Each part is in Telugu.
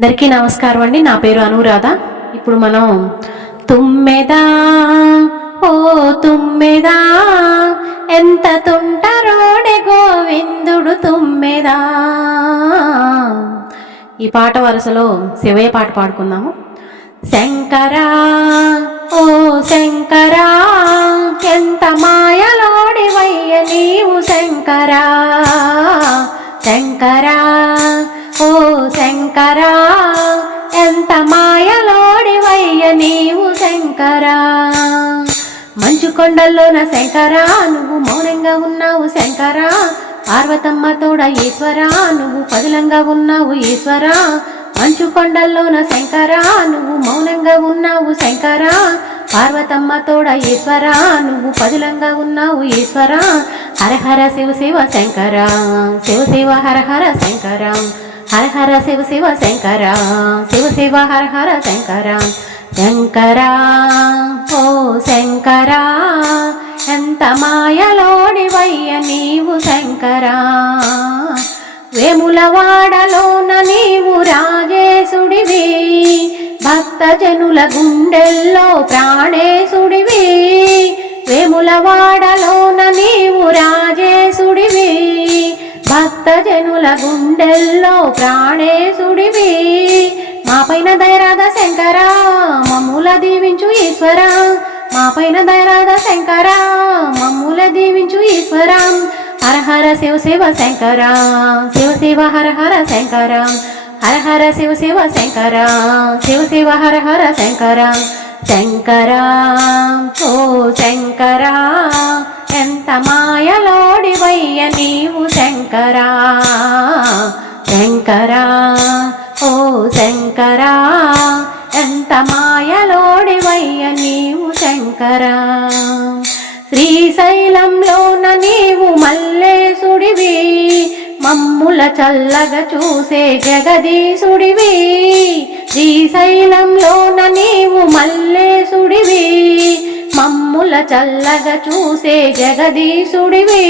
అందరికీ నమస్కారం అండి. నా పేరు అనురాధ. ఇప్పుడు మనం తుమ్మెదా ఓ తుమ్మెదా ఎంత తుంటరోడే గోవిందుడు తుమ్మెదా. ఈ పాట వరుసలో శివయ్య పాట పాడుకుందాము. శంకరా ఓ శంకరా ఎంత మాయలోడివయ్య నీవు శంకరా. శంకరా శంకరా ఎంత మాయలోడివయ్య నీవు శంకరా? మంచు కొండల్లోన శంకరా నువ్వు మౌనంగా ఉన్నావు శంకరా. పార్వతమ్మ తోడ ఈశ్వరా నువ్వు పదిలంగా ఉన్నావు ఈశ్వరా. మంచు కొండల్లోన శంకరా నువ్వు మౌనంగా ఉన్నావు శంకరా. పార్వతమ్మ తోడ ఈశ్వరా నువ్వు పదిలంగా ఉన్నావు ఈశ్వరా. హర హర శివ శివ శంకరా శివ శివ హర హర హర హర శివ శివ శంకర శివ శివ హర హర శంకర శంకరా ఓ శంకరా ఎంత మాయలోడివయ్య నీవు శంకరా వేములవాడలోన నీవు రాజేశుడివి భక్త జనుల గుండెల్లో ప్రాణేశుడివి వేములవాడలోన నీవు రా భక్తజనుల గుండెల్లో ప్రాణేశుడివి. మా పైన దయరాధ శంకర మమ్ముల దీవించు ఈశ్వర. మా పైన దయరాధ శంకర మమ్ముల దీవించు ఈశ్వర. హర హర శివ శివ శంకర శివ శివ హర హర శంకర. హర హర శివ శివ శంకర శివ శివ హర హర శంకర. శంకర ఓ శంకరా. ఎంత మాయలోడివయ్య నీవు శంకరా. శంకరా ఓ శంకరా ఎంత మాయలోడివయ్య నీవు శంకరా. శ్రీశైలంలోన నీవు మల్లేశుడివి మమ్ముల చల్లగా చూసే జగదీశుడివి. శ్రీశైలంలోన నీవు మల్లేశుడివి మమ్ముల చల్లగా చూసే జగదీశుడివి.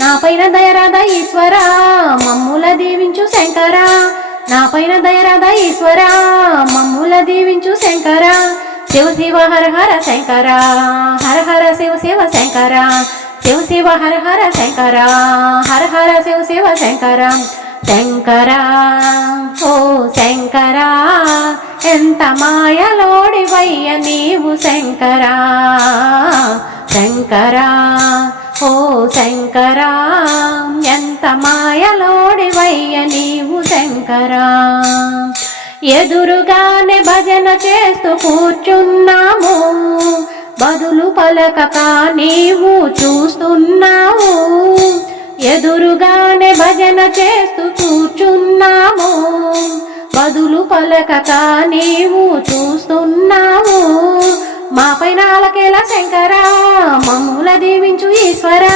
నా పైన దయరాధ ఈశ్వరా మమ్ముల దీవించు శంకర. నా పైన దయరాధ ఈశ్వరా మమ్ముల దీవించు శంకరా. శివ శివ హర హర శంకర హర హర శివ శివ శంకర. శివ శివ హర హర శంకర హర హర శివ శివ శంకర. శంకర ఓ శంకర ఎంత మాయలోడివయ్య నీవు శంకరా శంకరా ఓ శంకరా ఎంత మాయలోడివయ్య నీవు శంకరా. ఎదురుగానే భజన చేస్తూ కూర్చున్నాము బదులు పలకక నీవు చూస్తున్నావు. ఎదురుగానే భజన చేస్తూ కూర్చున్నాము బదులు పలకక నీవు చూస్తున్నా దీవించు ఈశ్వర.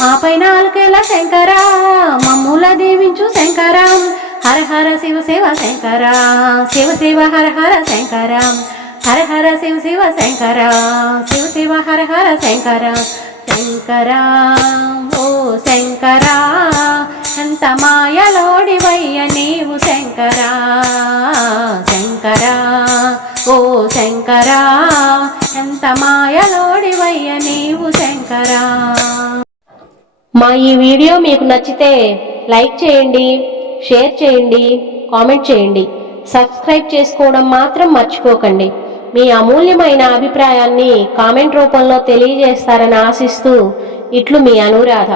మా పైన అలకేల శంకరా. మమ్ముల దీవించు శంకర. హర హర శివ శివ శంకర. శివ శివ హర హర శంకర. హర హర శివ శివ శంకర. శివ శివ హర హర శంకర. శంకర ఓ శంకర. ఎంత మాయలోడివయ్య నీవు శంకర. శంకర ఓ శంకరా. మా ఈ వీడియో మీకు నచ్చితే లైక్ చేయండి షేర్ చేయండి కామెంట్ చేయండి. సబ్స్క్రైబ్ చేసుకోవడం మాత్రం మర్చిపోకండి. మీ అమూల్యమైన అభిప్రాయాన్ని కామెంట్ రూపంలో తెలియజేస్తారని ఆశిస్తూ ఇట్లు మీ అనురాధ.